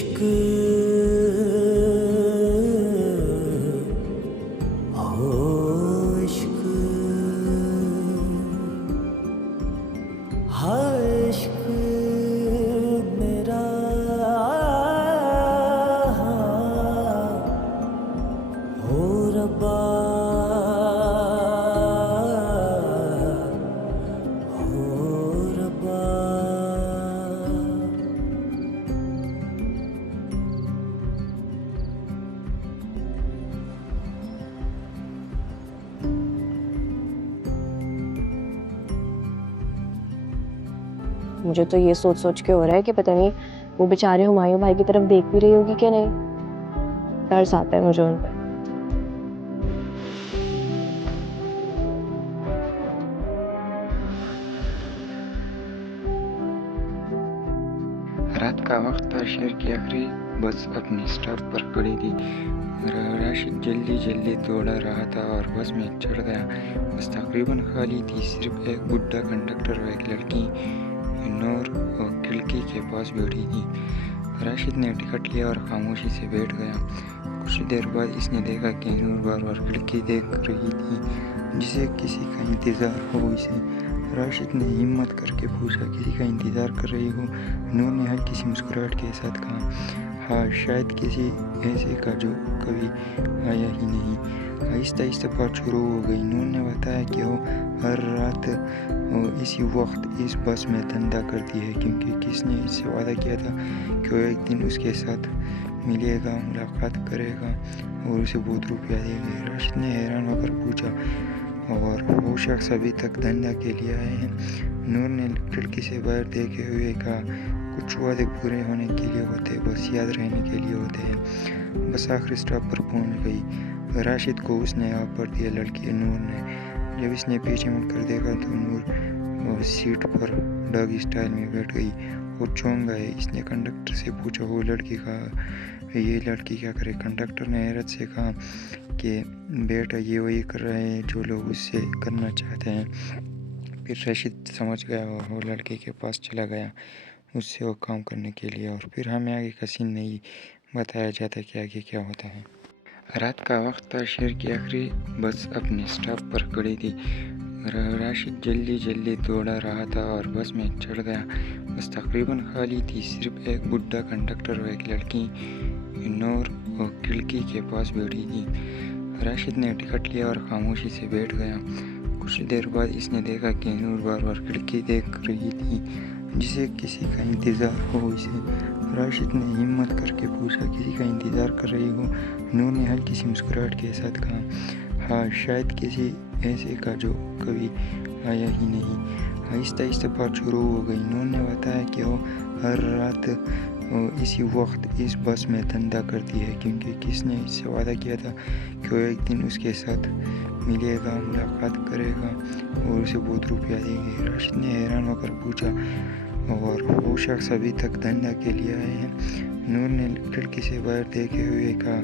इश्क हो इश्क हाय इश्क मेरा हो रब्बा हो रब्बा। मुझे तो ये सोच सोच के हो रहा है कि पता नहीं वो बेचारे हुमायूं भाई की तरफ देख भी रही होगी कि नहीं। तरस आता है मुझे उन पे। रात का वक्त था, शहर की आखिरी बस अपनी स्टॉप पर खड़ी थी। राशिद जल्दी जल्दी दौड़ा रहा था और बस में चढ़ गया। बस तकरीबन खाली थी, सिर्फ एक बुढ़ा कंडक्टर और एक लड़की नूर खिड़की के पास बैठी थी। राशिद ने टिकट लिया और खामोशी से बैठ गया। कुछ देर बाद इसने देखा कि नूर बार बार खिड़की देख रही थी, जिसे किसी का इंतज़ार हो इसे। राशिद ने हिम्मत करके पूछा, किसी का इंतज़ार कर रही हो? नूर ने हल्की सी मुस्कुराहट के साथ कहा, हाँ, शायद किसी ऐसे का जो कभी आया ही नहीं। आहिस्ता आहिस्ता बात शुरू हो गई। नूर ने बताया कि वो हर रात इसी वक्त इस बस में धंधा करती है, क्योंकि किसने इससे वादा किया था कि वो एक दिन उसके साथ मिलेगा, मुलाकात करेगा और उसे बहुत रुपया देगा। राशिद ने हैरान होकर पूछा, और वो शख्स अभी तक धंधा के लिए आए हैं? नूर ने खिड़की से बाहर देखे हुए कहा, कुछ वादे पूरे होने के लिए होते, बस याद रहने के लिए होते हैं। बस आखिरी स्टॉप पर पहुंच गई। राशिद को उसने आप पर दिया। लड़की नूर ने जब इसने पीछे मुड़कर देखा तो नूर सीट पर डॉगी स्टाइल में बैठ गई। वो चौंक गए। इसने कंडक्टर से पूछा, वो लड़की का ये लड़की क्या करे? कंडक्टर ने हैरत से कहा कि बेटा, ये वही कर रहे हैं जो लोग उससे करना चाहते हैं। फिर राशिद समझ गया और वो लड़के के पास चला गया उससे वो काम करने के लिए। और फिर हमें आगे का सीन नहीं बताया जाता कि आगे क्या होता है। रात का वक्त था, शहर की आखिरी बस अपने स्टॉप पर खड़ी थी। राशिद जल्दी जल्दी दौड़ा रहा था और बस में चढ़ गया। बस तकरीबन खाली थी, सिर्फ एक बुढ़ा कंडक्टर और एक लड़की नूर खिड़की के पास बैठी थी। राशिद ने टिकट लिया और खामोशी से बैठ गया। कुछ देर बाद इसने देखा कि नूर बार बार खिड़की देख रही थी, जिसे किसी का इंतज़ार हो इसे। राशिद ने हिम्मत करके पूछा, किसी का इंतज़ार कर रही हो? नूर ने हल्की सी मुस्कुराहट के साथ कहा, हाँ, शायद किसी ऐसे का जो कभी आया ही नहीं। आहिस्ता आहिस्ता बात शुरू हो गई। नूर ने बताया कि वो हर रात इसी वक्त इस बस में धंधा करती है, क्योंकि किसने इससे वादा किया था कि वो एक दिन उसके साथ मिलेगा, मुलाकात करेगा और उसे बहुत रुपया देगा। राशिद ने हैरान होकर पूछा, और वो शख्स अभी तक धंधा के लिए आए हैं? नूर ने खिड़की से बाहर देखे हुए कहा,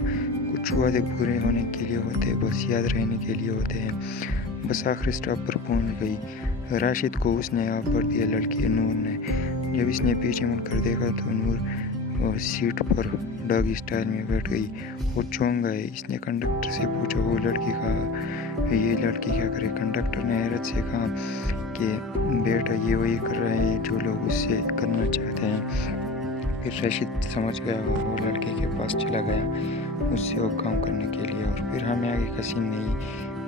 कुछ वादे पूरे होने के लिए होते, बस याद रहने के लिए होते हैं। बस आखिरी स्टॉप पर पहुंच गई। राशिद को उसने आप पर दिया। लड़की नूर ने जब इसने पीछे मुड़कर देखा तो नूर सीट पर डॉगी स्टाइल में बैठ गई। वो चौंक गए। इसने कंडक्टर से पूछा, वो लड़की का ये लड़की क्या करे? कंडक्टर ने हैरत से कहा कि बेटा, ये वही कर रहे हैं जो लोग उससे करना चाहते हैं। फिर राशिद समझ गया और वो लड़के के पास चला गया उससे वो काम करने के लिए। और फिर हमें आगे का सीन नहीं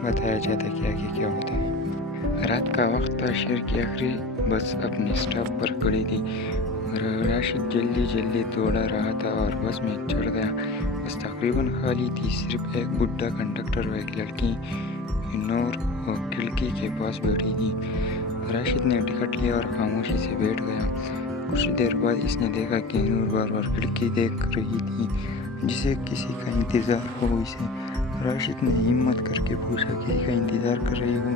बताया जाता कि आगे क्या होता है। रात का वक्त था, शहर की आखिरी बस अपने स्टॉप पर खड़ी थी। राशिद जल्दी जल्दी दौड़ा रहा था और बस में चढ़ गया। बस तकरीबन खाली थी, सिर्फ एक बुढ़ा कंडक्टर और एक लड़की नूर खिड़की के पास बैठी थी। राशिद ने टिकट लिया और खामोशी से बैठ गया। कुछ देर बाद इसने देखा कि नूर बार बार खिड़की देख रही थी, जिसे किसी का इंतज़ार हो इसे। राशिद ने हिम्मत करके पूछा, किसी का इंतज़ार कर रही हो?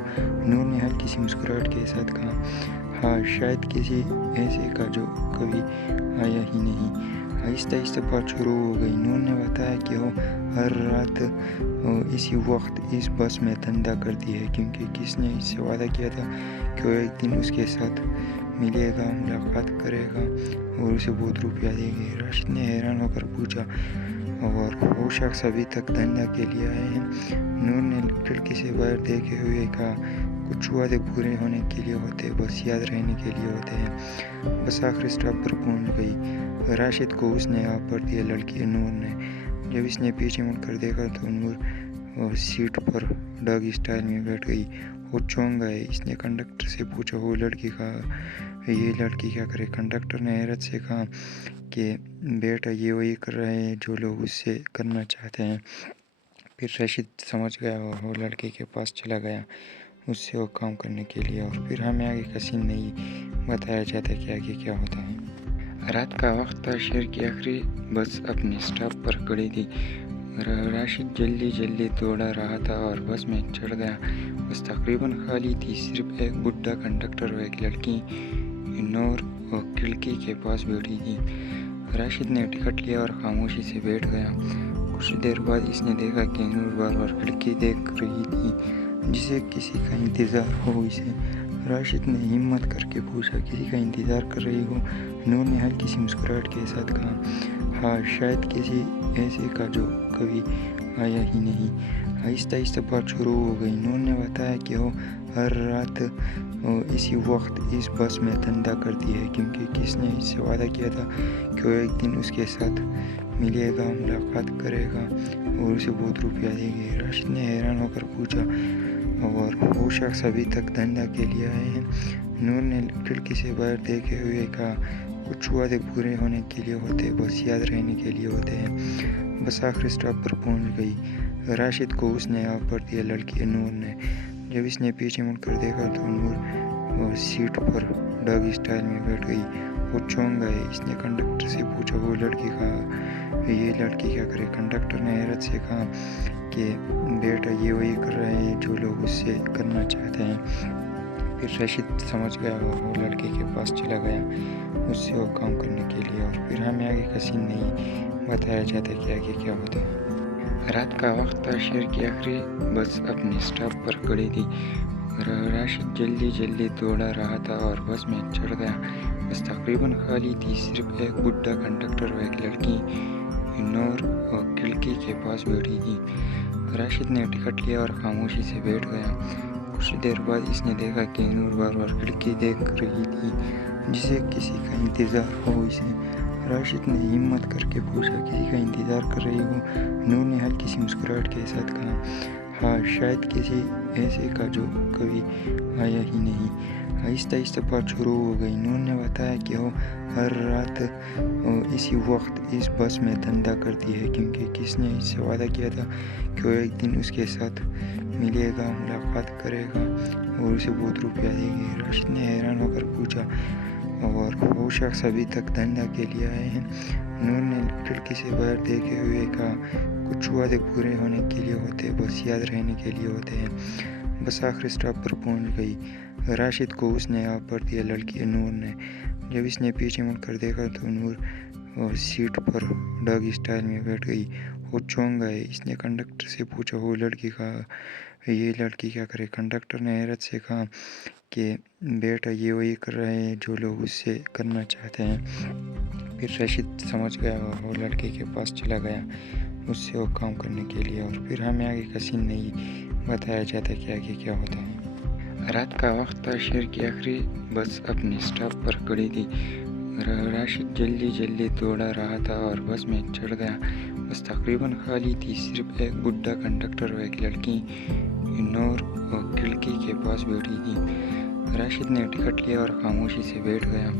नूर ने हल्की सी मुस्कुराहट के साथ कहा, हाँ, शायद किसी ऐसे का जो कभी आया ही नहीं। आहिस्ता आहिस्ता बात शुरू हो गई। नूर ने बताया कि वो हर रात इसी वक्त इस बस में धंधा करती है, क्योंकि किसने इससे वादा किया था कि वो एक दिन उसके साथ मिलेगा, मुलाकात करेगा اور اسے बहुत रुपया देंगे। राशिद ने हैरान होकर पूछा, और वो शख्स अभी तक धंधा के लिए आए हैं? नूर ने खिड़की से बाहर देखते हुए कहा, कुछ वादे पूरे होने के लिए होते हैं, बस याद रहने के लिए होते हैं। बस आखिरी स्टॉप पर पहुंच गई। राशिद को उसने आप पर दिया लड़की नूर ने। जब इसने पीछे मुड़कर देखा तो नूर सीट पर डॉगी स्टाइल में बैठ गई। वो चौंक गए। इसने कंडक्टर से पूछा, वो लड़की कहा, ये लड़की क्या करे? कंडक्टर ने हैरत से कहा कि बेटा ये वही कर रहे हैं जो लोग उससे करना चाहते हैं। फिर राशिद समझ गया और वो लड़के के पास चला गया उससे वो काम करने के लिए। और फिर हमें आगे का सीन नहीं बताया जाता कि आगे क्या होता है। रात का वक्त था। शहर की आखिरी बस अपने स्टॉप पर खड़ी थी। राशिद जल्दी जल्दी दौड़ा रहा था और बस में चढ़ गया। बस तकरीबन खाली थी। सिर्फ एक बुढ़ा कंडक्टर और एक लड़की नूर और खिड़की के पास बैठी थी। राशिद ने टिकट लिया और खामोशी से बैठ गया। कुछ देर बाद इसने देखा कि नूर बार बार खिड़की देख रही थी, जिसे किसी का इंतज़ार हो इसे। राशिद ने हिम्मत करके पूछा, किसी का इंतज़ार कर रही हो? नूर ने हल्की सी मुस्कुराहट के साथ कहा, हाँ, शायद किसी ऐसे का जो कभी आया ही नहीं। आहिस्ता आहिस्ता बात शुरू हो गई। नूर ने बताया कि वो हर रात इसी वक्त इस बस में धंधा करती है, क्योंकि किसने इससे वादा किया था कि वो एक दिन उसके साथ मिलेगा, मुलाकात करेगा और उसे बहुत रुपया देंगे। राशिद ने हैरान होकर पूछा, और वो शख्स अभी तक धंधा के लिए आए हैं? नूर ने खिड़की से बाहर देखते हुए कहा, कुछ वादे पूरे होने के लिए होते हैं, बस याद रहने के लिए होते हैं। बस आखिरी स्टॉप पर पहुंच गई। राशिद को उसने आप पर दिया लड़की नूर ने। जब इसने पीछे मुड़कर देखा तो नूर सीट पर डॉगी स्टाइल में बैठ गई। वो चौंक गए। इसने कंडक्टर से पूछा, वो लड़की कहा, ये लड़की क्या करे? कंडक्टर ने हैरत से कहा कि बेटा ये वही कर रहे हैं जो लोग उससे करना चाहते हैं। फिर राशिद समझ गया और वो लड़के के पास चला गया उससे वो काम करने के लिए। और फिर हमें आगे का सीन नहीं बताया जाता कि आगे क्या होता है। रात का वक्त था। शहर की आखिरी बस अपने स्टॉप पर खड़ी थी। राशिद जल्दी जल्दी दौड़ा रहा था और बस में चढ़ गया। बस तकरीबन खाली थी। सिर्फ एक बुढ़ा कंडक्टर और एक लड़की नूर और खिड़की के पास बैठी थी। राशिद ने टिकट लिया और खामोशी से बैठ गया। कुछ देर बाद इसने देखा कि नूर बार बार खिड़की देख रही थी, जिसे किसी का इंतज़ार हो इसे। राशिद ने हिम्मत करके पूछा, किसी का इंतज़ार कर रही हो? नूर ने हल्की सी मुस्कुराहट के साथ कहा, हाँ, शायद किसी ऐसे का जो कभी आया ही नहीं। आहिस्ता आहिस्ता बात शुरू हो गई। नूर ने बताया कि वो हर रात इसी वक्त इस बस में धंधा करती है, क्योंकि किसने इससे वादा किया था कि वो एक दिन उसके साथ मिलेगा, मुलाकात करेगा और उसे बहुत रुपया देंगे। राशिद ने हैरान होकर पूछा, और वो शख्स अभी तक धंधा के लिए आए हैं? नूर ने खिड़की से बाहर देखते हुए कहा, कुछ वादे पूरे होने के लिए होते हैं, बस याद रहने के लिए होते हैं। बस आखिरी स्टॉप पर पहुंच गई। राशिद को उसने आप पर दिया लड़की नूर ने। जब इसने पीछे मुड़कर देखा तो नूर सीट पर डॉगी स्टाइल में बैठ गई। वो चौंक गए। इसने कंडक्टर से पूछा, वो लड़की कहा, ये लड़की क्या करे? कंडक्टर ने हैरत से कहा कि बेटा ये वही कर रहे हैं जो लोग उससे करना चाहते हैं। फिर राशिद समझ गया और वो लड़के के पास चला गया उससे वो काम करने के लिए। और फिर हमें आगे का सीन नहीं बताया जाता कि आगे क्या होता है। रात का वक्त था। शहर की आखिरी बस अपने स्टॉप पर खड़ी थी। राशिद जल्दी जल्दी दौड़ा रहा था और बस में चढ़ गया। बस तकरीबन खाली थी। सिर्फ एक बुढ़ा कंडक्टर और एक लड़की नूर और खिड़की के पास बैठी थी। राशिद ने टिकट लिया और खामोशी से बैठ गया।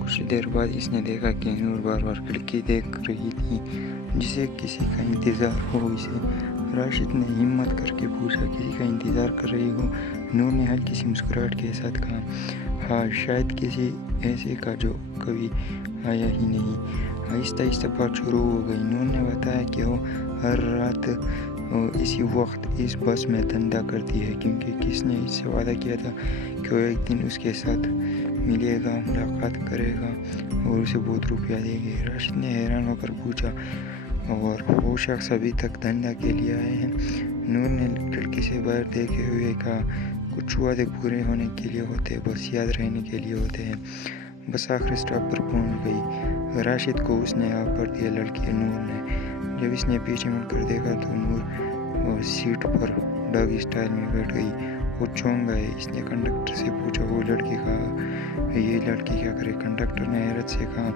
कुछ देर बाद इसने देखा कि नूर बार बार खिड़की देख रही थी, जिसे किसी का इंतज़ार हो इसे। राशिद ने हिम्मत करके पूछा, किसी का इंतज़ार कर रही हो? नूर ने हल्की सी मुस्कुराहट के साथ कहा, हाँ, शायद किसी ऐसे का जो कभी आया ही नहीं। आहिस्ता आहिस्ता बात शुरू हो गई। नूर ने बताया कि वो हर रात इसी वक्त इस बस में धंधा करती है, क्योंकि किसने इससे वादा किया था कि वो एक दिन उसके साथ मिलेगा, मुलाकात करेगा और उसे बहुत रुपया देंगे। राशिद ने हैरान होकर पूछा, और वो शख्स अभी तक धंधा के लिए आए हैं? नूर ने खिड़की से बाहर देखते हुए कहा, कुछ वादे पूरे होने के लिए होते हैं, बस याद रहने के लिए होते हैं। बस आखिरी स्टॉप पर पहुंच गई। राशिद को उसने आ पर दिया लड़की नूर ने। जब इसने पीछे मुड़कर देखा तो नूर सीट पर डॉगी स्टाइल में बैठ गई। वो चौंक गए। इसने कंडक्टर से पूछा, वो लड़की कहा, ये लड़की क्या करे? कंडक्टर ने हैरत से कहा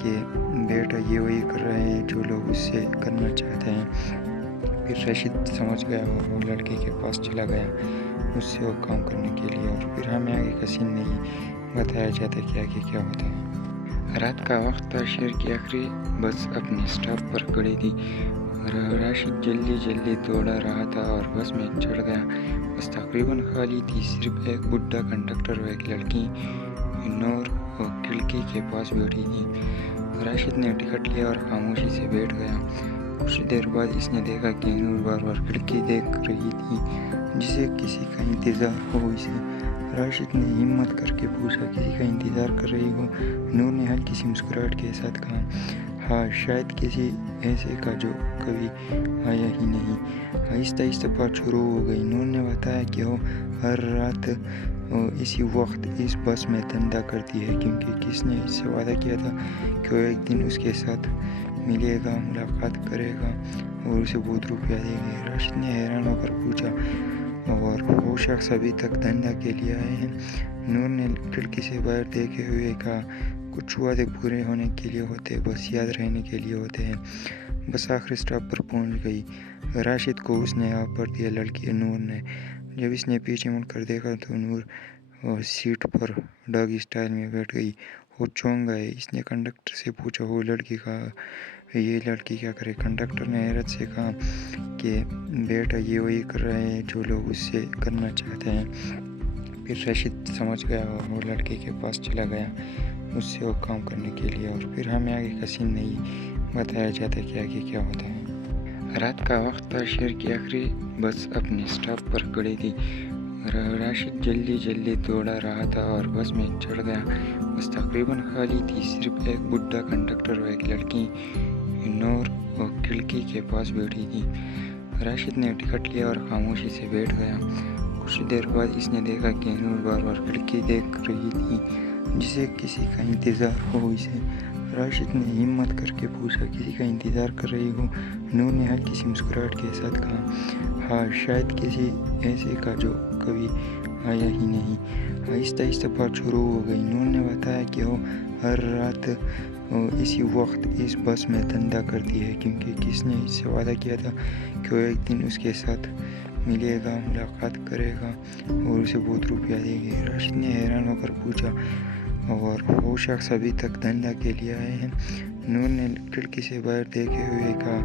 कि बेटा ये वही कर रहा है जो लोग उससे करना चाहते हैं। फिर राशिद समझ गया और वो लड़की के पास चला गया उससे वो काम करने के लिए। और फिर हमें आगे का सीन नहीं बताया जाता कि आगे क्या होता है। रात का वक्त था। शहर की आखिरी बस अपने स्टॉप पर खड़ी थी। राशिद जल्दी जल्दी दौड़ा रहा था और बस में चढ़ गया। बस तकरीबन खाली थी। सिर्फ एक बुढ़ा कंडक्टर और एक लड़की नूर खिड़की के पास बैठी थी। राशिद ने टिकट लिया और खामोशी से बैठ गया। कुछ देर बाद इसने देखा कि नूर बार बार खिड़की देख रही थी जिसे किसी का इंतज़ार हो इसे। राशिद ने हिम्मत करके पूछा, किसी का इंतज़ार कर रही हो? नूर ने हल्की सी मुस्कुराहट के साथ कहा, हाँ, शायद किसी ऐसे का जो कभी आया ही नहीं। आहिस्ता आहिस्ता बात शुरू हो गई। नूर ने बताया कि वो हर रात इसी वक्त इस बस में धंधा करती है क्योंकि किसने इससे वादा किया था कि वो एक दिन उसके साथ मिलेगा, मुलाकात करेगा और उसे बहुत रुपया देंगे। राशिद ने हैरान होकर पूछा, और वो शख्स अभी तक धंधा के लिए आए हैं? नूर ने खिड़की से बाहर देखे हुए कहा, कुछ वादे पूरे होने के लिए होते हैं, बस याद रहने के लिए होते हैं। बस आखिरी स्टॉप पर पहुंच गई। राशिद को उसने आ पर दिया लड़की नूर ने। जब इसने पीछे मुड़कर देखा तो नूर सीट पर डॉगी स्टाइल में बैठ गई। वो चौंक गए। इसने कंडक्टर से पूछा, वो लड़की कहा, ये लड़की क्या करे? कंडक्टर ने हैरत से कहा कि बेटा ये वही कर रहा है जो लोग उससे करना चाहते हैं। फिर राशिद समझ गया और वो लड़की के पास चला गया उससे वो काम करने के लिए। और फिर हमें आगे का सीन नहीं बताया जाता कि आगे क्या होता है। रात का वक्त था। शहर की आखिरी बस अपने स्टॉप पर खड़ी थी। राशिद जल्दी जल्दी दौड़ा रहा था और बस में चढ़ गया। बस तकरीबन खाली थी। सिर्फ एक बुढ़ा कंडक्टर और एक लड़की नूर खिड़की के पास बैठी थी। राशिद ने टिकट लिया और खामोशी से बैठ गया। कुछ देर बाद इसने देखा कि नूर बार बार खिड़की देख रही थी जिसे किसी का इंतज़ार हो इसे। राशिद ने हिम्मत करके पूछा, किसी का इंतज़ार कर रही हो? नूर ने हल्की सी मुस्कुराहट के साथ कहा, हाँ, शायद किसी ऐसे का जो कभी आया ही नहीं। आहिस्ता आहिस्ता बात शुरू हो गई। नूर ने बताया कि वो हर रात इसी वक्त इस बस में धंधा करती है क्योंकि किसने इससे वादा किया था कि वो एक दिन उसके साथ मिलेगा, मुलाकात करेगा और उसे बहुत रुपया देंगे। राशिद ने हैरान होकर पूछा, और वो शख्स अभी तक धंधा के लिए आए हैं? नूर ने खिड़की से बाहर देखे हुए कहा,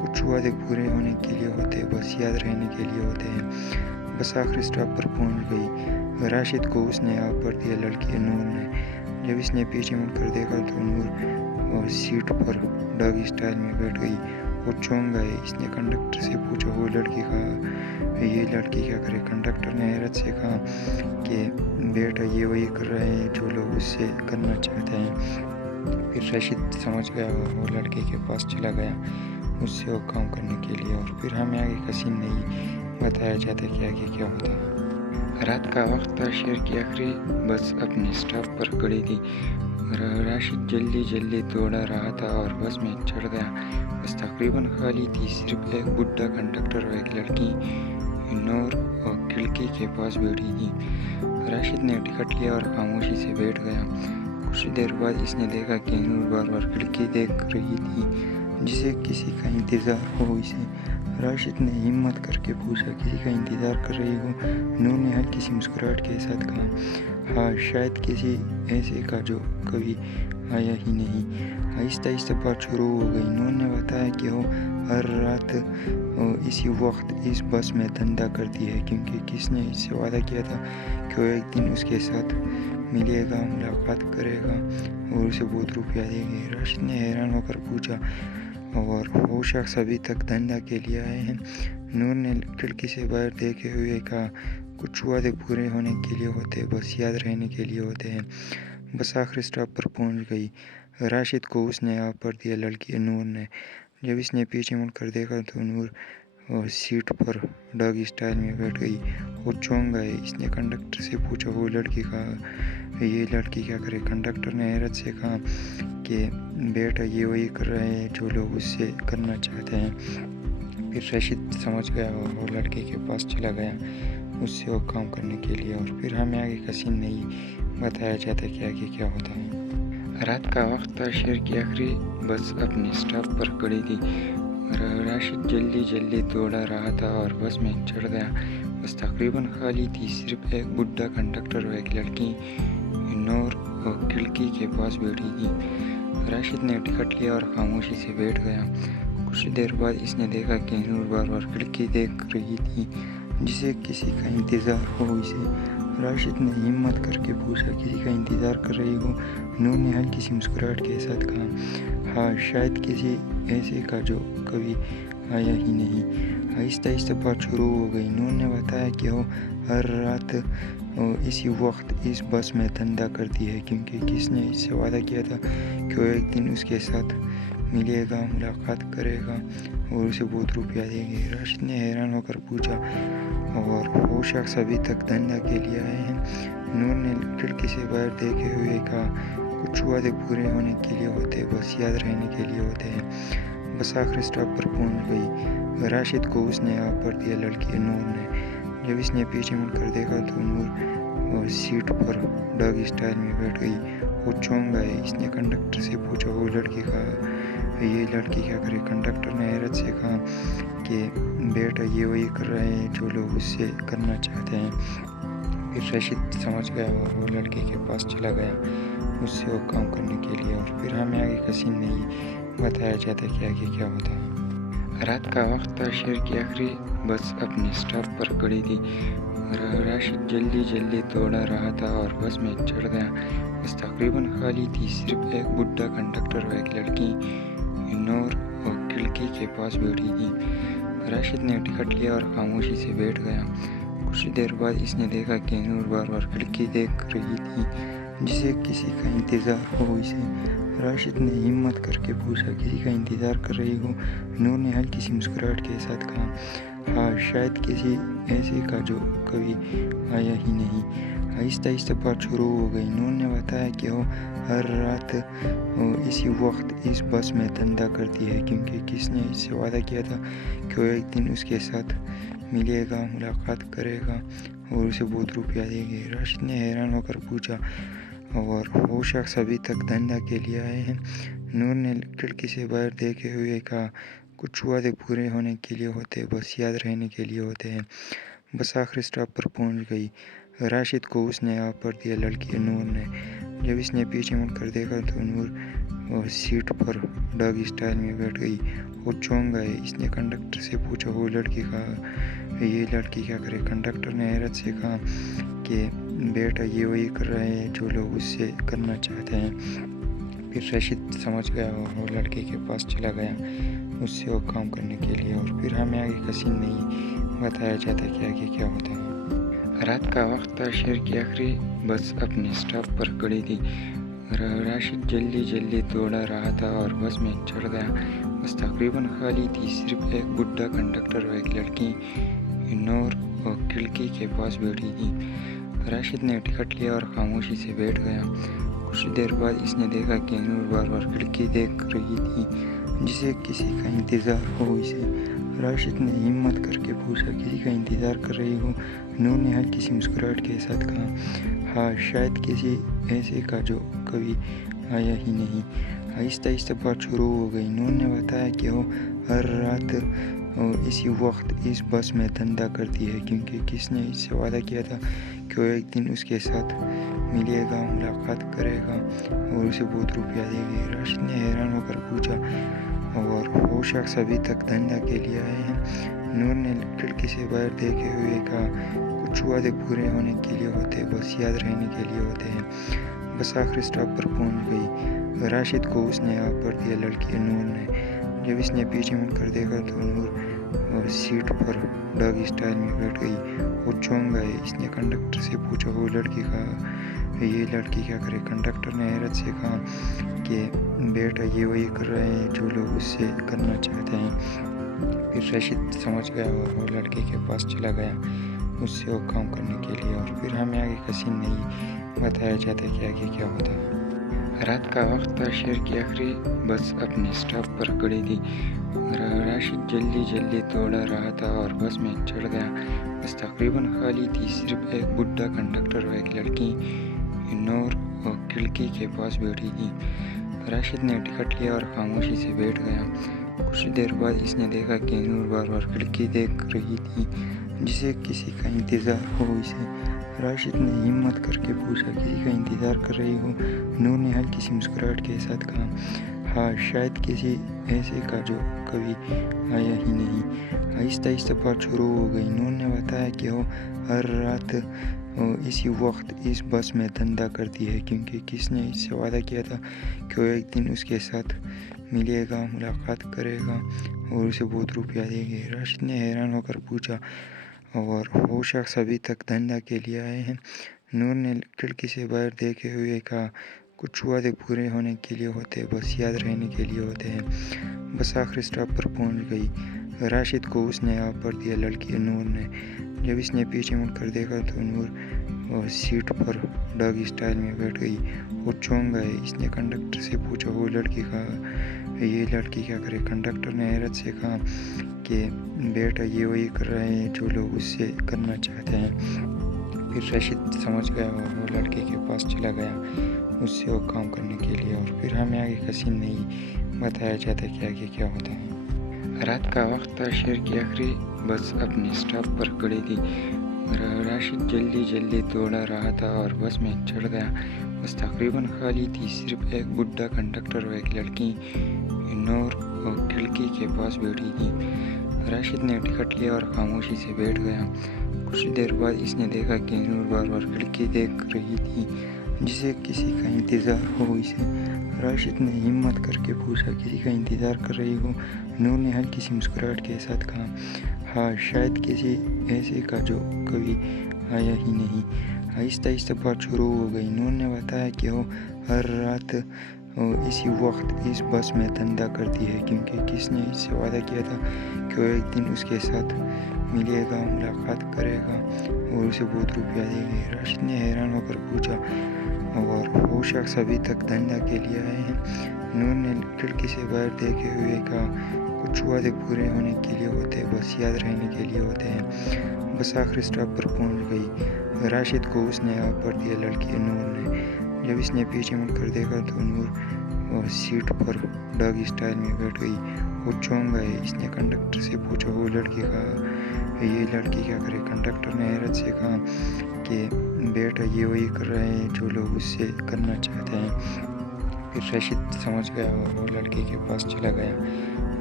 कुछ वादे पूरे होने के लिए होते हैं, बस याद रहने के लिए होते हैं। बस आखिरी स्टॉप पर पहुंच गई। राशिद को उसने आ पर दिया लड़की नूर ने। जब इसने पीछे मुड़कर देखा तो नूर सीट पर डॉगी स्टाइल में बैठ गई। वो चौंक गए। इसने कंडक्टर से पूछा, वो लड़की कहा, ये लड़की क्या करे? कंडक्टर ने हैरत से कहा कि बेटा ये वही कर रहा है जो लोग उससे करना चाहते हैं। फिर राशिद समझ गया और वो लड़के के पास चला गया उससे वो काम करने के लिए। और फिर हमें आगे का सीन नहीं बताया जाता कि आगे क्या होता है। रात का वक्त था। शहर की आखिरी बस अपने स्टॉप पर खड़ी थी। राशिद जल्दी जल्दी दौड़ा रहा था और बस में चढ़ गया। बस तकरीबन खाली थी। सिर्फ एक बुढ़ा कंडक्टर और एक लड़की नूर खिड़की के पास बैठी थी। राशिद ने टिकट लिया और खामोशी से बैठ गया। कुछ देर बाद इसने देखा कि नूर बार बार खिड़की देख रही थी जिसे किसी का इंतज़ार हो इसे। राशिद ने हिम्मत करके पूछा, किसी का इंतज़ार कर रही हो? नूर ने हल्की सी मुस्कुराहट के साथ कहा, हाँ, शायद किसी ऐसे का जो कभी आया ही नहीं। आहिस्ता आहिस्ता बात शुरू हो गई। नूर ने बताया कि वो हर रात इसी वक्त इस बस में धंधा करती है क्योंकि किसने इससे वादा किया था कि वो एक दिन उसके साथ मिलेगा, मुलाकात करेगा और उसे बहुत रुपया देंगे। राशिद ने हैरान होकर पूछा, और वो शख्स अभी तक धंधा के लिए आए हैं? नूर ने खिड़की से बाहर देखे हुए कहा, कुछ वादे पूरे होने के लिए होते हैं, बस याद रहने के लिए होते हैं। बस आखिरी स्टॉप पर पहुंच गई। राशिद को उसने आ पर दिया लड़की नूर ने। जब इसने पीछे मुड़कर देखा तो नूर और सीट पर डॉगी स्टाइल में बैठ गई। वो चौंक गए। इसने कंडक्टर से पूछा, वो लड़की कहाँ? ये लड़की क्या करे? कंडक्टर ने हैरत से कहा कि बेटा ये वही कर रहे हैं जो लोग उससे करना चाहते हैं। फिर राशिद समझ गया और वो लड़के के पास चला गया उससे वो काम करने के लिए। और फिर हमें आगे का सीन नहीं बताया जाता कि आगे क्या होता है। रात का वक्त था। शहर की आखिरी बस अपने स्टॉप पर खड़ी थी। राशिद जल्दी जल्दी दौड़ा रहा था और बस में चढ़ गया। बस तकरीबन खाली थी। सिर्फ एक बुढ़ा कंडक्टर और एक लड़की नूर और खिड़की के पास बैठी थी। राशिद ने टिकट लिया और खामोशी से बैठ गया। कुछ देर बाद इसने देखा कि नूर बार बार खिड़की देख रही थी, जिसे किसी का इंतज़ार हो। इसे राशिद ने हिम्मत करके पूछा, किसी का इंतज़ार कर रही हो? नूर ने हल्की सी मुस्कुराहट के साथ कहा, हाँ, शायद किसी ऐसे का जो कभी आया ही नहीं। आहिस्ता आहिस्ता बात शुरू हो गई। नूर ने बताया कि वो हर रात इसी वक्त इस बस में धंधा करती है, क्योंकि किसने इससे वादा किया था कि वो एक दिन उसके साथ मिलेगा, मुलाकात करेगा और उसे बहुत रुपया देंगे। राशिद ने हैरान होकर पूछा, और वो शख्स अभी तक धंधा के लिए आए हैं? नूर ने खिड़की से बाहर देखे हुए कहा, कुछ वादे पूरे होने के लिए होते, बस याद रहने के लिए होते हैं। बस आखिरी स्टॉप पर पहुंच गई। राशिद को उसने यहाँ पर दिया। लड़की नूर ने जब इसने पीछे मुड़कर देखा तो नूर सीट पर डॉगी स्टाइल में बैठ गई। वो चौंक गए। इसने कंडक्टर से पूछा, वो लड़की कहाँ? ये लड़की क्या करे? कंडक्टर ने हैरत से कहा कि बेटा ये वही कर रहे हैं जो लोग उससे करना चाहते हैं। फिर राशिद समझ गया और वो लड़के के पास चला गया उससे वो काम करने के लिए। और फिर हमें आगे का सीन नहीं बताया जाता कि आगे क्या होता है। रात का वक्त था। शहर की आखिरी बस अपने स्टॉप पर खड़ी थी। राशिद जल्दी जल्दी दौड़ा रहा था और बस में चढ़ गया। बस तकरीबन खाली थी। सिर्फ एक बुढ़ा कंडक्टर और एक लड़की नूर और खिड़की के पास बैठी थी। राशिद ने टिकट लिया और खामोशी से बैठ गया। कुछ देर बाद इसने देखा कि नूर बार बार खिड़की देख रही थी, जिसे किसी का इंतज़ार हो। इसे राशिद ने हिम्मत करके पूछा, किसी का इंतज़ार कर रही हो? नूर ने हल्की सी मुस्कुराहट के साथ कहा, हाँ, शायद किसी ऐसे का जो कभी आया ही नहीं। आहिस्ता आहिस्ता बात शुरू हो गई। नूर ने बताया कि वो हर रात इसी वक्त इस बस में धंधा करती है, क्योंकि किसने इससे वादा किया था कि वो एक दिन उसके साथ मिलेगा, मुलाकात करेगा और उसे बहुत रुपया देंगे। राशिद ने हैरान होकर पूछा, और वो शख्स अभी तक धंधा के लिए आए हैं? नूर ने खिड़की से बाहर देखे हुए कहा, कुछ वादे पूरे होने के लिए होते, बस याद रहने के लिए होते हैं। बस आखिरी स्टॉप पर पहुंच गई। राशिद को उसने यहाँ पर दिया। लड़की नूर ने जब इसने पीछे मुड़कर देखा तो नूर सीट पर डॉगी स्टाइल में बैठ गई। वो चौंक गए। इसने कंडक्टर से पूछा, वो लड़की कहाँ? ये लड़की क्या करे? कंडक्टर ने हैरत से कहा कि बेटा ये वही कर रहे हैं जो लोग उससे करना चाहते हैं। फिर राशिद समझ गया और वो लड़के के पास चला गया उससे वो काम करने के लिए। और फिर हमें आगे का सीन नहीं बताया जाता कि आगे क्या होता है। रात का वक्त था। शहर की आखिरी बस अपने स्टॉप पर खड़ी थी। राशिद जल्दी जल्दी दौड़ा रहा था और बस में चढ़ गया। बस तकरीबन खाली थी। सिर्फ एक बुढ़ा कंडक्टर और एक लड़की नूर और खिड़की के पास बैठी थी। राशिद ने टिकट लिया और खामोशी से बैठ गया। कुछ देर बाद इसने देखा कि नूर बार बार खिड़की देख रही थी, जिसे किसी का इंतज़ार हो। इसे राशिद ने हिम्मत करके पूछा, किसी का इंतज़ार कर रही हो? नूर ने हल्की सी मुस्कुराहट के साथ कहा, हाँ, शायद किसी ऐसे का जो कभी आया ही नहीं। आहिस्ता आहिस्ता बात शुरू हो गई। नूर ने बताया कि वो हर रात इसी वक्त इस बस में धंधा करती है, क्योंकि किसने इससे वादा किया था कि वो एक दिन उसके साथ मिलेगा, मुलाकात करेगा और उसे बहुत रुपया देंगे। राशिद ने हैरान होकर पूछा, और वो शख्स अभी तक धंधा के लिए आए हैं? नूर ने खिड़की से बाहर देखे हुए कहा, कुछ वादे पूरे होने के लिए होते, बस याद रहने के लिए होते हैं। बस आखिरी स्टॉप पर पहुंच गई। राशिद को उसने यहाँ पर दिया। लड़की नूर ने जब इसने पीछे मुड़कर देखा तो नूर सीट पर डॉगी स्टाइल में बैठ गई। वो चौंक गए। इसने कंडक्टर से पूछा, वो लड़की कहाँ? ये लड़की क्या करे? कंडक्टर ने हैरत से कहा कि बेटा ये वही कर रहे हैं जो लोग उससे करना चाहते हैं। پھر راشد سمجھ گیا اور وہ لڑکے کے پاس چلا گیا اس سے وہ کام کرنے کے لیے، اور پھر ہمیں آگے کا سین نہیں بتایا جاتا کہ آگے کیا ہوتا ہے۔ رات کا وقت تھا، شہر کی آخری بس اپنے اسٹاپ پر کھڑی تھی۔ راشد جلدی جلدی دوڑا رہا تھا اور بس میں چڑھ گیا۔ بس تقریباً خالی تھی، صرف ایک بڈھا کنڈکٹر اور ایک لڑکی نور کھڑکی کے پاس بیٹھی تھی۔ راشد نے ٹکٹ لیا اور خاموشی سے بیٹھ گیا۔ کچھ دیر بعد اس نے دیکھا کہ نور بار بار کھڑکی دیکھ رہی تھی، جسے کسی کا انتظار ہو اسے۔ راشد نے ہمت کر کے پوچھا، کسی کا انتظار کر رہی ہو؟ نور نے ہلکی سی مسکراہٹ کے ساتھ کہا، ہاں، شاید کسی ایسے کا جو کبھی آیا ہی نہیں۔ آہستہ آہستہ بات شروع ہو گئی۔ نور نے بتایا کہ وہ ہر رات اسی وقت اس بس میں دھندا کرتی ہے، کیونکہ کس نے اس سے وعدہ کیا تھا کہ وہ ایک دن اس کے ساتھ ملے گا، ملاقات کرے گا اور اسے بہت روپیہ دے گے۔ راشد نے حیران ہو کر پوچھا، اور وہ شخص ابھی تک دھندا کے لیے آئے ہیں؟ نور نے کھڑکی سے باہر دیکھتے ہوئے کہا، کچھ وعدے پورے ہونے کے لیے ہوتے ہیں، بس یاد رہنے کے لیے ہوتے ہیں۔ بس آخری اسٹاپ پر پہنچ گئی۔ راشد کو اس نے آپ پر دیا، لڑکی نور نے۔ جب اس نے پیچھے مڑ کر دیکھا تو نور سیٹ پر ڈاگی اسٹائل میں بیٹھ گئی۔ وہ چونک گئے۔ اس نے کنڈکٹر سے پوچھا، وہ لڑکی یہ لڑکی کیا کرے؟ کنڈکٹر نے حیرت سے کہا کہ بیٹا، یہ وہی کر رہے ہیں جو لوگ اس سے کرنا چاہتے ہیں۔ پھر راشد سمجھ گیا اور وہ لڑکے کے پاس چلا گیا اس سے وہ کام کرنے کے لیے، اور پھر ہمیں آگے کا سین نہیں بتایا جاتا کہ آگے کیا ہوتا ہے۔ رات کا وقت تھا، شہر کی آخری بس اپنے اسٹاپ پر کھڑی تھی۔ راشد جلدی جلدی دوڑا رہا تھا اور بس میں چڑھ گیا۔ بس تقریباً خالی تھی، صرف ایک بڈھا کنڈکٹر اور ایک لڑکی نور کھڑکی کے پاس بیٹھی تھی۔ راشد نے ٹکٹ لیا اور خاموشی سے بیٹھ گیا۔ کچھ دیر بعد اس نے دیکھا کہ نور بار بار کھڑکی دیکھ رہی تھی، جسے کسی کا انتظار ہو اسے۔ راشد نے ہمت کر کے پوچھا، کسی کا انتظار کر رہی ہو؟ نور نے ہلکی سی مسکراہٹ کے ساتھ کہا، ہاں، شاید کسی ایسے کا جو کبھی آیا ہی نہیں۔ آہستہ آہستہ بات شروع ہو گئی۔ نور نے بتایا کہ وہ ہر رات اسی وقت اس بس میں دھندا کرتی ہے، کیونکہ کس نے اس سے وعدہ کیا تھا کہ وہ ایک دن اس کے ساتھ ملے گا، ملاقات کرے گا اور اسے بہت روپیہ دے گے۔ راشد نے حیران ہو کر پوچھا، اور وہ شخص ابھی تک دھندا کے لیے آئے ہیں؟ نور نے کھڑکی سے باہر دیکھتے ہوئے کہا، کچھ وعدے پورے ہونے کے لیے ہوتے ہیں، بس یاد رہنے کے لیے ہوتے ہیں۔ بس آخری اسٹاپ پر پہنچ گئی۔ راشد کو اس نے آپ پر دیا، لڑکی نور نے۔ جب اس نے پیچھے مڑ کر دیکھا تو نور سیٹ پر ڈاگی اسٹائل میں بیٹھ گئی۔ وہ چونک گئے۔ اس نے کنڈکٹر سے پوچھا، وہ لڑکی یہ لڑکی کیا کرے؟ کنڈکٹر نے حیرت سے کہا کہ بیٹا، یہ وہی کر رہے ہیں جو لوگ اس سے کرنا چاہتے ہیں۔ پھر راشد سمجھ گیا اور وہ لڑکے کے پاس چلا گیا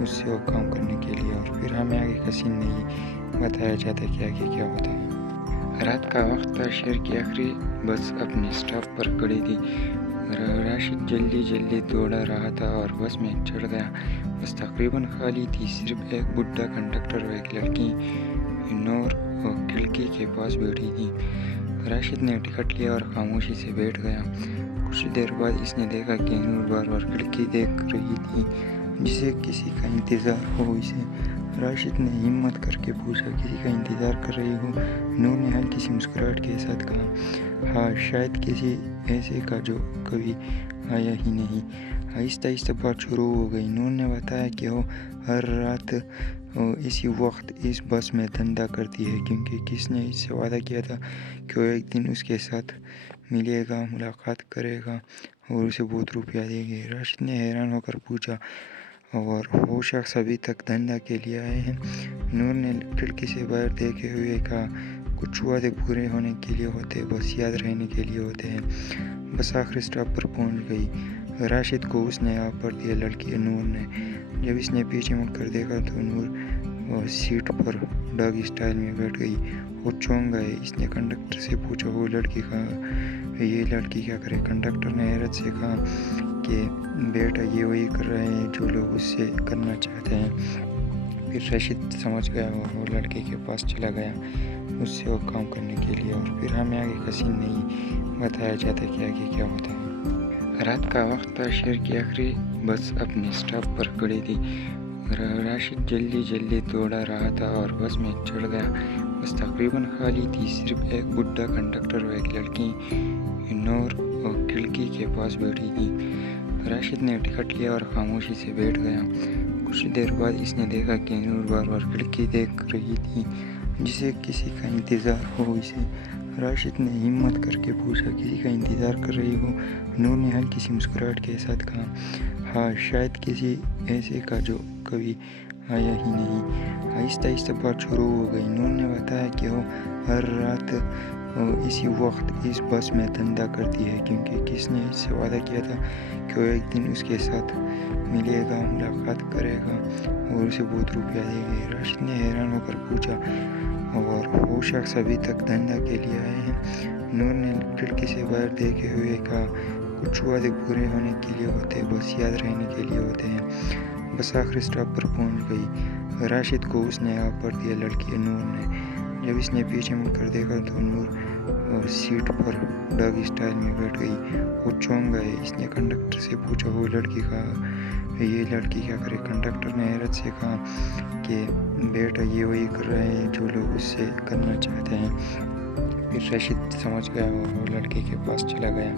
اس سے وہ کام کرنے کے لیے، اور پھر ہمیں آگے کا سین نہیں بتایا جاتا کہ آگے کیا ہوتا ہے۔ رات کا وقت تھا، شہر کی آخری بس اپنے اسٹاپ پر کھڑی تھی۔ راشد جلدی جلدی دوڑا رہا تھا اور بس میں چڑھ گیا۔ بس تقریباً خالی تھی، صرف ایک بڈھا کنڈکٹر اور ایک لڑکی نور کھڑکی کے پاس بیٹھی تھی۔ راشد نے ٹکٹ لیا اور خاموشی سے بیٹھ گیا۔ کچھ دیر بعد اس نے دیکھا کہ نور بار بار کھڑکی دیکھ رہی تھی، جسے کسی کا انتظار ہو اسے۔ راشد نے ہمت کر کے پوچھا، کسی کا انتظار کر رہی ہو؟ نور نے ہلکی سی مسکراہٹ کے ساتھ کہا، ہاں، شاید کسی ایسے کا جو کبھی آیا ہی نہیں۔ آہستہ آہستہ بات شروع ہو گئی۔ نور نے بتایا کہ وہ ہر رات اسی وقت اس بس میں دھندا کرتی ہے، کیونکہ کس نے اس سے وعدہ کیا تھا کہ وہ ایک دن اس کے ساتھ ملے گا، ملاقات کرے گا اور اسے بہت روپیہ دے گے۔ راشد نے حیران ہو کر پوچھا، اور وہ شخص ابھی تک دھندا کے لیے آئے ہیں؟ نور نے کھڑکی سے باہر دیکھتے ہوئے کہا، کچھ وعدے پورے ہونے کے لیے ہوتے ہیں، بس یاد رہنے کے لیے ہوتے ہیں۔ بس آخری اسٹاپ پر پہنچ گئی۔ راشد کو اس نے آپ پر دیا، لڑکی نور نے۔ جب اس نے پیچھے مڑ کر دیکھا تو نور سیٹ پر ڈاگی اسٹائل میں بیٹھ گئی۔ وہ چونک گئے۔ اس نے کنڈکٹر سے پوچھا، وہ لڑکی یہ لڑکی کیا کرے؟ کنڈکٹر نے حیرت سے کہا کہ بیٹا، یہ وہی کر رہے ہیں جو لوگ اس سے کرنا چاہتے ہیں۔ پھر راشد سمجھ گیا اور وہ لڑکے کے پاس چلا گیا اس سے وہ کام کرنے کے لیے، اور پھر ہمیں آگے کا سین نہیں بتایا جاتا کہ آگے کیا ہوتا ہے۔ رات کا وقت تھا، شہر کی آخری بس اپنے اسٹاپ پر کھڑی تھی۔ راشد جلدی جلدی دوڑا رہا تھا اور بس میں چڑھ گیا۔ بس تقریباً خالی تھی، صرف ایک بڈھا کنڈکٹر و ایک لڑکی نور کھڑکی کے پاس بیٹھی تھی۔ راشد نے ٹکٹ لیا اور خاموشی سے بیٹھ گیا۔ کچھ دیر بعد اس نے دیکھا کہ نور بار بار کھڑکی دیکھ رہی تھی، جسے کسی کا انتظار ہو اسے۔ راشد نے ہمت کر کے پوچھا، کسی کا انتظار کر رہی ہو؟ نور نے ہلکی سی مسکراہٹ کے ساتھ کہا، ہاں، شاید کسی ایسے کا جو کبھی آیا ہی نہیں۔ آہستہ آہستہ بات شروع ہو گئی۔ نور نے بتایا کہ وہ ہر رات اسی وقت اس بس میں دھندا کرتی ہے، کیونکہ کس نے اس سے وعدہ کیا تھا کہ وہ ایک دن اس کے ساتھ ملے گا، ملاقات کرے گا اور اسے بہت روپیہ دے گی۔ راشد نے حیران ہو کر پوچھا، اور وہ شخص ابھی تک دھندا کے لیے آئے ہیں؟ نور نے کھڑکی سے باہر دیکھتے ہوئے کہا، کچھ وعدے پورے ہونے کے لیے ہوتے، بس یاد رہنے کے لیے ہوتے ہیں۔ بس آخری اسٹاپ پر پہنچ گئی۔ راشد کو اس نے آپ پر دیا، لڑکی نور نے۔ جب اس نے پیچھے مڑ کر دیکھا تو نور سیٹ پر ڈاگی اسٹائل میں بیٹھ گئی۔ وہ چونک گئے۔ اس نے کنڈکٹر سے پوچھا، وہ لڑکی کہا، یہ لڑکی کیا کرے؟ کنڈکٹر نے حیرت سے کہا کہ بیٹا، یہ وہی کر رہے ہیں جو لوگ اس سے کرنا چاہتے ہیں۔ پھر راشد سمجھ گیا اور وہ لڑکی کے پاس چلا گیا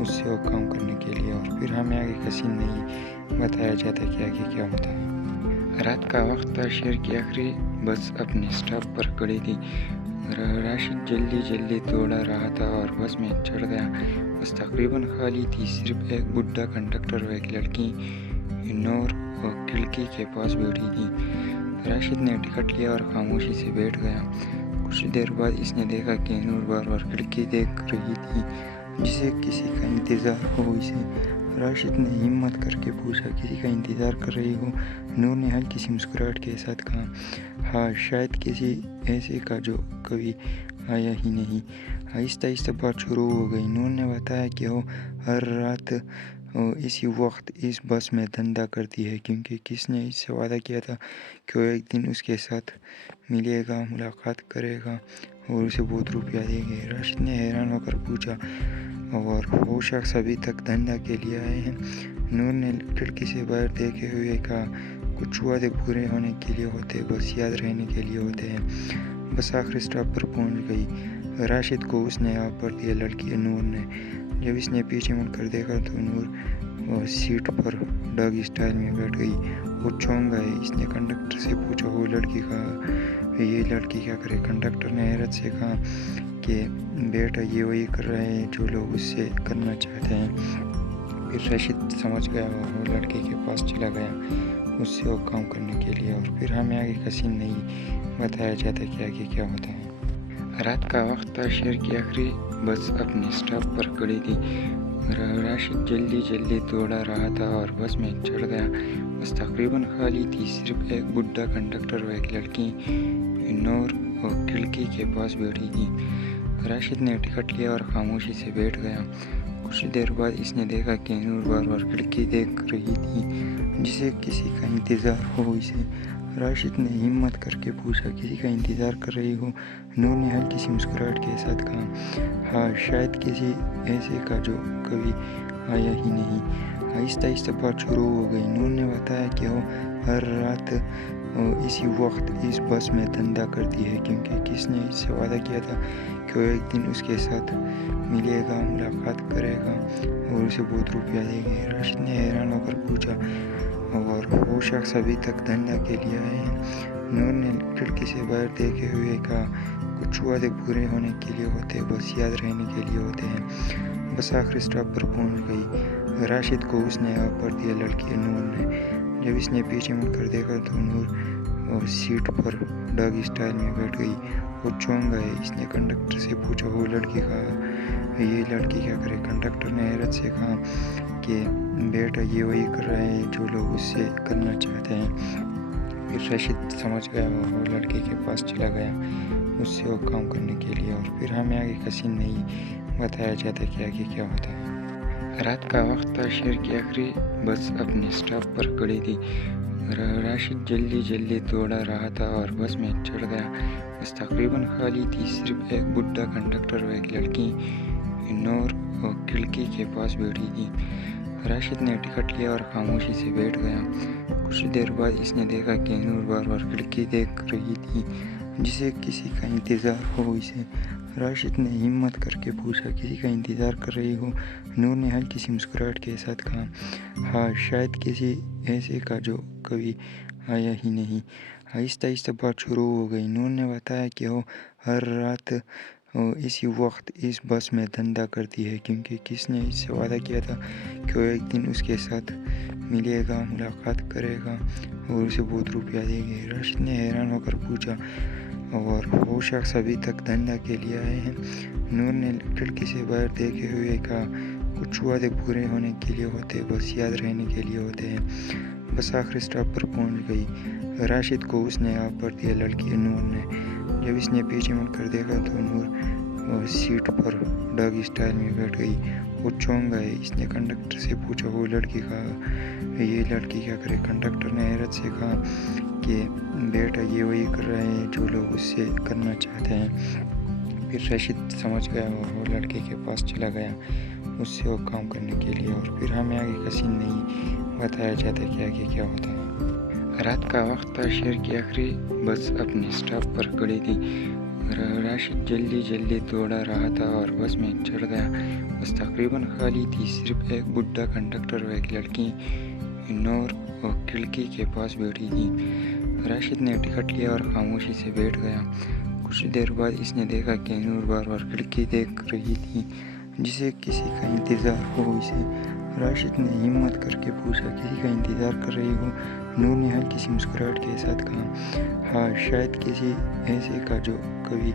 اس سے وہ کام کرنے کے لیے، اور پھر ہمیں آگے کا سین نہیں بتایا جاتا کہ آگے کیا ہوتا ہے۔ رات کا وقت تھا، شہر کی آخری بس اپنے اسٹاپ پر کھڑی تھی۔ راشد جلدی جلدی دوڑا رہا تھا اور بس میں چڑھ گیا۔ بس تقریباً خالی تھی، صرف ایک بڈھا کنڈکٹر و ایک لڑکی نور کھڑکی کے پاس بیٹھی تھی۔ راشد نے ٹکٹ لیا اور خاموشی سے بیٹھ گیا۔ کچھ دیر بعد اس نے دیکھا کہ نور بار بار کھڑکی دیکھ رہی تھی، جسے کسی کا انتظار ہو اسے۔ راشد نے ہمت کر کے پوچھا، کسی کا انتظار کر رہی ہو؟ نور نے ہلکی سی مسکراہٹ کے ساتھ کہا، ہاں، شاید کسی ایسے کا جو کبھی آیا ہی نہیں۔ آہستہ آہستہ بات شروع ہو گئی۔ نور نے بتایا کہ وہ ہر رات اسی وقت اس بس میں دھندا کرتی ہے، کیونکہ کس نے اس سے وعدہ کیا تھا کہ وہ ایک دن اس کے ساتھ ملے گا، ملاقات کرے گا اور اسے بہت روپیہ دے گی۔ راشد نے حیران ہو کر پوچھا، اور وہ شخص ابھی تک دھندا کے لیے آئے ہیں؟ نور نے کھڑکی سے باہر دیکھتے ہوئے کہا، کچھ وعدے پورے ہونے کے لیے ہوتے، بس یاد رہنے کے لیے ہوتے ہیں۔ بس آخری اسٹاپ پر پہنچ گئی۔ راشد کو اس نے آپ پر دیا، لڑکی نور نے۔ جب اس نے پیچھے مڑ کر دیکھا تو نور سیٹ پر ڈاگی اسٹائل میں بیٹھ گئی۔ وہ چونک گئے۔ اس نے کنڈکٹر سے پوچھا، وہ لڑکی کہا، یہ لڑکی کیا کرے؟ کنڈکٹر نے حیرت سے کہا کہ بیٹا، یہ وہی کر رہے ہیں جو لوگ اس سے کرنا چاہتے ہیں۔ پھر راشد سمجھ گیا اور وہ لڑکی کے پاس چلا گیا اس سے وہ کام کرنے کے لیے، اور پھر ہمیں آگے کا سین نہیں بتایا جاتا کہ آگے کیا ہوتا ہے۔ رات کا وقت تھا، شہر کی آخری بس اپنے اسٹاپ پر کھڑی تھی۔ راشد جلدی جلدی دوڑا رہا تھا اور بس میں چڑھ گیا۔ بس تقریباً خالی تھی، صرف ایک بڈھا کنڈکٹر و ایک لڑکی نور کھڑکی کے پاس بیٹھی تھی۔ راشد نے ٹکٹ لیا اور خاموشی سے بیٹھ گیا۔ کچھ دیر بعد اس نے دیکھا کہ نور بار بار کھڑکی دیکھ رہی تھی، جسے کسی کا انتظار ہو اسے۔ راشد نے ہمت کر کے پوچھا، کسی کا انتظار کر رہی ہو؟ نور نے ہلکی سی مسکراہٹ کے ساتھ کہا، ہاں، شاید کسی ایسے کا جو کبھی آیا ہی نہیں۔ آہستہ آہستہ بات شروع ہو گئی۔ نور نے بتایا کہ وہ ہر رات اسی وقت اس بس میں دھندا کرتی ہے، کیونکہ کس نے اس سے وعدہ کیا تھا کہ وہ ایک دن اس کے ساتھ ملے گا، ملاقات کرے گا اور اسے بہت روپیہ دے گی۔ راشد نے حیران ہو کر پوچھا، اور وہ شخص ابھی تک دھندا کے لیے آئے ہیں؟ نور نے کھڑکی سے باہر دیکھتے ہوئے کہا، کچھ وعدے پورے ہونے کے لیے ہوتے، بس یاد رہنے کے لیے ہوتے ہیں۔ بس آخری اسٹاپ پر پہنچ گئی۔ راشد کو اس نے آپ پر دیا، لڑکی نور نے۔ جب اس نے پیچھے مڑ کر دیکھا تو نور سیٹ پر ڈاگی اسٹائل میں بیٹھ گئی۔ وہ چونک گئے۔ اس نے کنڈکٹر سے پوچھا، وہ لڑکی کہا، یہ لڑکی کیا کرے؟ کنڈکٹر نے حیرت سے کہا کہ بیٹا، یہ وہی کر رہے ہیں جو لوگ اس سے کرنا چاہتے ہیں۔ پھر راشد سمجھ گیا اور وہ لڑکی کے پاس چلا گیا اس سے وہ کام کرنے کے لیے، اور پھر ہمیں آگے کا سین نہیں بتایا جاتا کہ آگے کیا ہوتا ہے۔ رات کا وقت تھا، شہر کی آخری بس اپنے اسٹاپ پر کھڑی تھی۔ راشد جلدی جلدی دوڑا رہا تھا اور بس میں چڑھ گیا۔ بس تقریباً خالی تھی، صرف ایک بڈھا کنڈکٹر و ایک لڑکی نور کھڑکی کے پاس بیٹھی تھی۔ راشد نے ٹکٹ لیا اور خاموشی سے بیٹھ گیا۔ کچھ دیر بعد اس نے دیکھا کہ نور بار بار کھڑکی دیکھ رہی تھی جسے کسی کا انتظار ہو اسے۔ راشد نے ہمت کر کے پوچھا، کسی کا انتظار کر رہی ہو؟ نور نے ہلکی سی مسکراہٹ کے ساتھ کہا، ہاں، شاید کسی ایسے کا جو کبھی آیا ہی نہیں۔ آہستہ آہستہ بات شروع ہو گئی۔ نور نے بتایا کہ وہ ہر رات اسی وقت اس بس میں دھندا کرتی ہے کیونکہ کس نے اس سے وعدہ کیا تھا کہ وہ ایک دن اس کے ساتھ ملے گا، ملاقات کرے گا اور اسے بہت روپیہ دے گا۔ راشد نے حیران ہو کر پوچھا، اور وہ شخص ابھی تک دھندا کے لیے آئے ہیں؟ نور نے کھڑکی سے باہر دیکھتے ہوئے کہا، کچھ وعدے پورے ہونے کے لیے ہوتے، بس یاد رہنے کے لیے ہوتے ہیں۔ بس آخری اسٹاپ پر پہنچ گئی۔ راشد کو اس نے آپ پر دیا لڑکی نور نے۔ جب اس نے پیچھے مڑ کر دیکھا تو نور سیٹ پر ڈاگی اسٹائل میں بیٹھ گئی۔ وہ چونک گئے۔ اس نے کنڈکٹر سے پوچھا، وہ لڑکی کہا، یہ لڑکی کیا کرے؟ کنڈکٹر نے حیرت سے کہا کہ بیٹا، یہ وہی کر رہے ہیں جو لوگ اس سے کرنا چاہتے ہیں۔ پھر راشد سمجھ گیا اور وہ لڑکے کے پاس چلا گیا اس سے وہ کام کرنے کے لیے، اور پھر ہمیں آگے کا سین نہیں بتایا جاتا کہ آگے کیا ہوتا ہے۔ رات کا وقت تھا، شہر کی آخری بس اپنے اسٹاپ پر کھڑی تھی۔ راشد جلدی جلدی دوڑا رہا تھا اور بس میں چڑھ گیا۔ بس تقریباً خالی تھی، صرف ایک بڈھا کنڈکٹر اور ایک لڑکی نور وہ کھڑکی کے پاس بیٹھی تھی۔ راشد نے ٹکٹ لیا اور خاموشی سے بیٹھ گیا۔ کچھ دیر بعد اس نے دیکھا کہ نور بار بار کھڑکی دیکھ رہی تھی جسے کسی کا انتظار ہو اسے۔ راشد نے ہمت کر کے پوچھا، کسی کا انتظار کر رہی ہو؟ نور نے ہلکی سی مسکراہٹ کے ساتھ کہا، ہاں، شاید کسی ایسے کا جو کبھی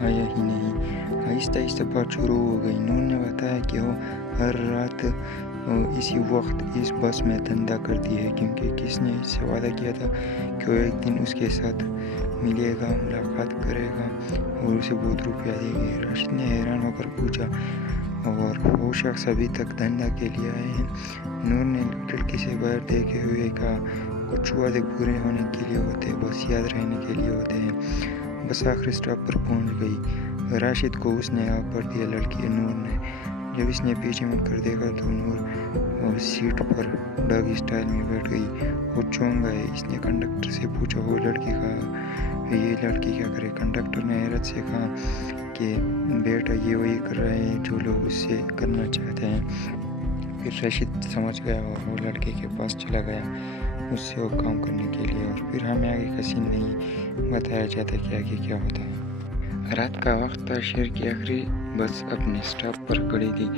آیا ہی نہیں۔ آہستہ آہستہ بات شروع ہو گئی۔ نور نے بتایا کہ وہ ہر رات اسی وقت اس بس میں دھندا کرتی ہے کیونکہ کس نے اس سے وعدہ کیا تھا کہ وہ ایک دن اس کے ساتھ ملے گا، ملاقات کرے گا اور اسے بہت روپیہ دے گا۔ راشد نے حیران ہو کر پوچھا، اور وہ شخص ابھی تک دھندا کے لیے آئے ہیں؟ نور نے کھڑکی سے باہر دیکھتے ہوئے کہا، کچھ وعدے پورے ہونے کے لیے ہوتے، بس یاد رہنے کے لیے ہوتے ہیں۔ بس آخری اسٹاپ پر پہنچ گئی۔ راشد کو اس نے آپ پر دیا لڑکی نور نے۔ جب اس نے پیچھے مڑ کر دیکھا تو نور سیٹ پر ڈاگی اسٹائل میں بیٹھ گئی۔ وہ چونک گئے۔ اس نے کنڈکٹر سے پوچھا، وہ لڑکی کہا، یہ لڑکی کیا کرے؟ کنڈکٹر نے حیرت سے کہا کہ بیٹا، یہ وہی کر رہے ہیں جو لوگ اس سے کرنا چاہتے ہیں۔ پھر راشد سمجھ گیا اور وہ لڑکے کے پاس چلا گیا اس سے وہ کام کرنے کے لیے، اور پھر ہمیں آگے کا سین نہیں بتایا جاتا کہ آگے کیا ہوتا ہے۔ رات کا وقت تھا، شہر کی آخری بس اپنے اسٹاپ پر کھڑی تھی۔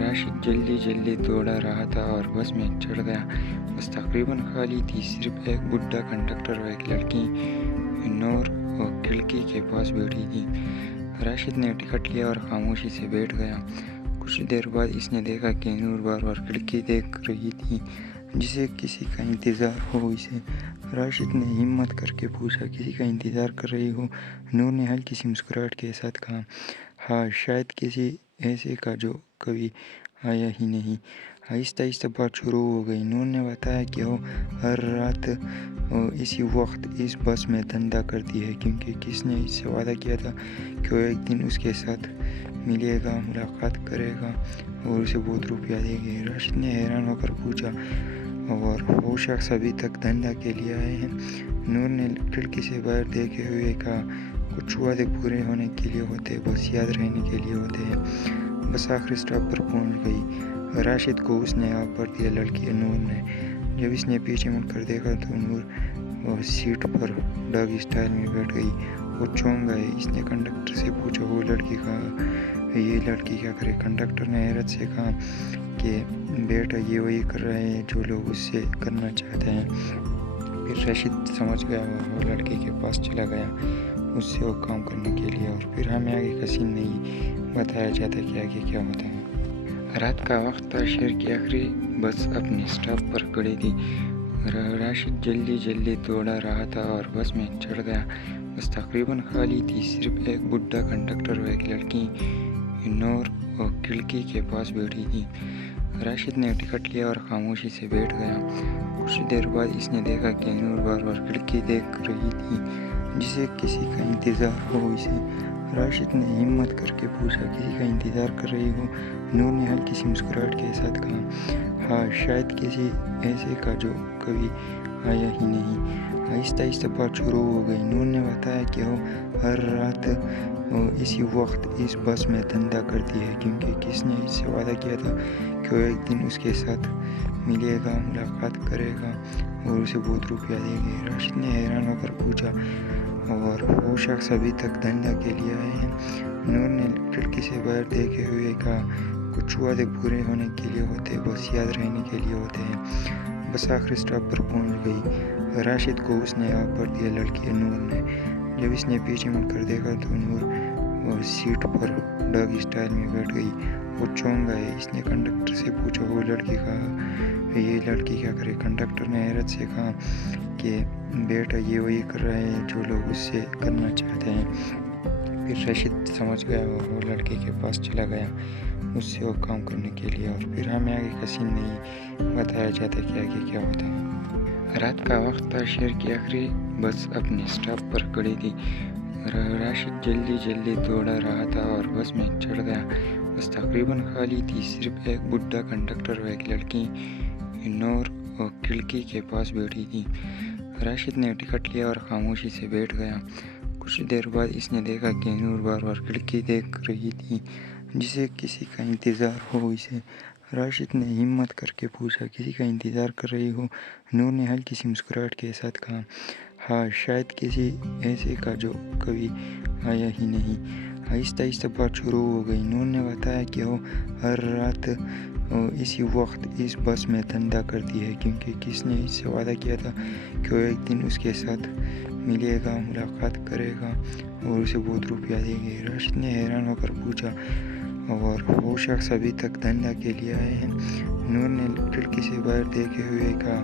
راشد جلدی جلدی دوڑا رہا تھا اور بس میں چڑھ گیا۔ بس تقریباً خالی تھی، صرف ایک بڈھا کنڈکٹر اور ایک لڑکی نور وہ کھڑکی کے پاس بیٹھی تھی۔ راشد نے ٹکٹ لیا اور خاموشی سے بیٹھ گیا۔ کچھ دیر بعد اس نے دیکھا کہ نور بار بار کھڑکی دیکھ رہی تھی جسے کسی کا انتظار ہو اسے۔ راشد نے ہمت کر کے پوچھا، کسی کا انتظار کر رہی ہو؟ نور نے ہلکی سی مسکراہٹ کے ساتھ کہا، ہاں، شاید کسی ایسے کا جو کبھی آیا ہی نہیں۔ آہستہ آہستہ بات شروع ہو گئی۔ نور نے بتایا کہ وہ ہر رات اسی وقت اس بس میں دھندا کرتی ہے کیونکہ کس نے اس سے وعدہ کیا تھا کہ وہ ایک دن اس کے ساتھ ملے گا، ملاقات کرے گا اور اسے بہت روپیہ دے گا۔ راشد نے حیران ہو کر پوچھا، اور وہ شخص ابھی تک دھندا کے لیے آئے ہیں؟ نور نے کھڑکی سے باہر دیکھتے ہوئے کہا، کچھ وعدے پورے ہونے کے لیے ہوتے، بس یاد رہنے کے لیے ہوتے ہیں۔ بس آخری اسٹاپ پر پہنچ گئی۔ راشد کو اس نے آپ پر دیا لڑکی نور نے۔ جب اس نے پیچھے مڑ کر دیکھا تو نور سیٹ پر ڈاگی اسٹائل میں بیٹھ گئی۔ وہ چونک گئے۔ اس نے کنڈکٹر سے پوچھا، وہ لڑکی کہا، یہ لڑکی کیا کرے؟ کنڈکٹر نے حیرت سے کہا کہ بیٹا، یہ وہی کر رہے ہیں جو لوگ اس سے کرنا چاہتے ہیں۔ پھر راشد سمجھ گیا اور وہ لڑکے کے پاس چلا گیا اس سے وہ کام کرنے کے لیے، اور پھر ہمیں آگے کا سین نہیں بتایا جاتا کہ آگے کیا ہوتا ہے۔ رات کا وقت تھا، شہر کی آخری بس اپنے اسٹاپ پر کھڑی تھی۔ راشد جلدی جلدی دوڑا رہا تھا اور بس میں چڑھ گیا۔ بس تقریباً خالی تھی، صرف ایک بڈھا کنڈکٹر اور ایک لڑکی نور وہ کھڑکی کے پاس بیٹھی تھی۔ راشد نے ٹکٹ لیا اور خاموشی سے بیٹھ گیا۔ کچھ دیر بعد اس نے دیکھا کہ نور بار بار کھڑکی دیکھ رہی تھی جسے کسی کا انتظار ہو اسے۔ راشد نے ہمت کر کے پوچھا کسی کا انتظار کر رہی ہو؟ نور نے ہلکی سی مسکراہٹ کے ساتھ کہا ہاں شاید کسی ایسے کا جو کبھی آیا ہی نہیں۔ آہستہ آہستہ بات شروع ہو گئی۔ نور نے بتایا کہ وہ ہر رات اسی وقت اس بس میں دھندا کرتی ہے کیونکہ کس نے اس سے وعدہ کیا تھا کہ وہ ایک دن اس کے ساتھ ملے گا، ملاقات کرے گا اور اسے بہت روپیہ دے گا۔ راشد نے حیران ہو کر پوچھا اور وہ شخص ابھی تک دھندا کے لیے آئے ہیں؟ نور نے کھڑکی سے باہر دیکھتے ہوئے کہا کچھ وعدے پورے ہونے کے لیے ہوتے بس یاد رہنے کے لیے ہوتے ہیں۔ بس آخری اسٹاپ پر پہنچ گئی۔ راشد کو اس نے آگ پر دیا لڑکی نور نے۔ جب اس نے پیچھے مڑ کر دیکھا تو نور سیٹ پر ڈاگی اسٹائل میں بیٹھ گئی۔ وہ چونک گئے۔ اس نے کنڈکٹر سے پوچھا وہ لڑکی کیا کرے؟ کنڈکٹر نے حیرت سے کہا کہ بیٹا یہ وہی کر رہا ہے جو لوگ اس سے کرنا چاہتے ہیں۔ پھر راشد سمجھ گیا اور وہ لڑکی کے پاس چلا گیا اس سے وہ کام کرنے کے لیے، اور پھر ہمیں آگے کا سین نہیں بتایا جاتا کہ آگے کیا ہوتا ہے۔ رات کا وقت تھا۔ شہر کی آخری بس اپنے اسٹاپ پر کھڑی تھی۔ راشد جلدی دوڑا رہا تھا اور بس میں چڑھ گیا۔ بس تقریباً خالی تھی، صرف ایک بڈھا کنڈکٹر اور ایک لڑکی نور کھڑکی کے پاس بیٹھی تھی۔ راشد نے ٹکٹ لیا اور خاموشی سے بیٹھ گیا۔ کچھ دیر بعد اس نے دیکھا کہ نور بار بار کھڑکی دیکھ رہی تھی جسے کسی کا انتظار ہو اسے۔ راشد نے ہمت کر کے پوچھا کسی کا انتظار کر رہی ہو؟ نور نے ہلکی سی مسکراہٹ کے ساتھ کہا ہاں شاید کسی ایسے کا جو کبھی آیا ہی نہیں۔ آہستہ آہستہ بات شروع ہو گئی۔ نور نے بتایا کہ وہ ہر رات اسی وقت اس بس میں دھندا کرتی ہے کیونکہ کس نے اس سے وعدہ کیا تھا کہ وہ ایک دن اس کے ساتھ ملے گا، ملاقات کرے گا اور اسے بہت روپیہ دے گا۔ راشد نے حیران ہو کر پوچھا اور وہ شخص ابھی تک دھندا کے لیے آئے ہیں؟ نور نے کھڑکی سے باہر دیکھتے ہوئے کہا